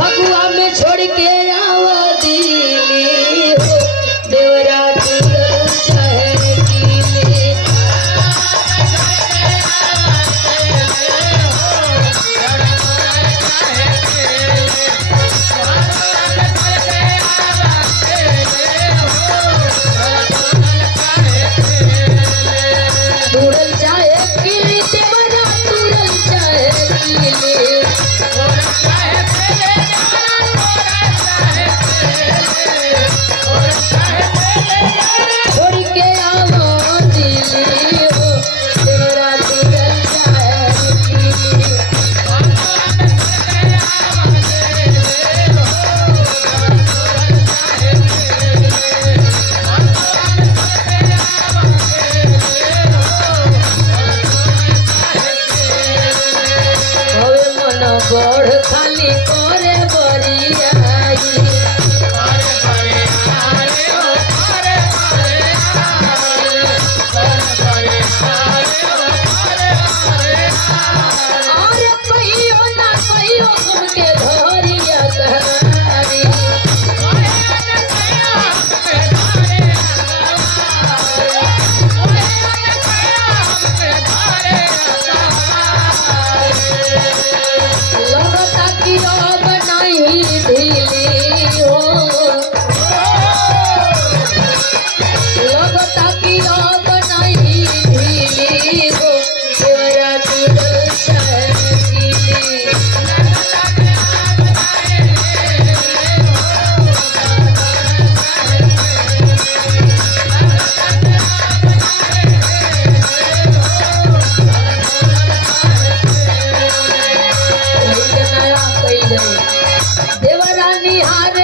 फगुआ में छोड़ के आवा दिली हो देवरा तुरल चाहे कीले तुरल चाहे कीले देवरा तुरल चाहे कीले छोड़ के आवा दिली हो देवरा तुरल चाहे कीले हवे मन बड़ खाली करे बरियाई और कहियो ना कहियो हमके धरिया कहारी लगता कि अब नहीं ढीली हो लगता कि अब नहीं ढीली हो देवरा तुरल चाहे कीले देवरा निहार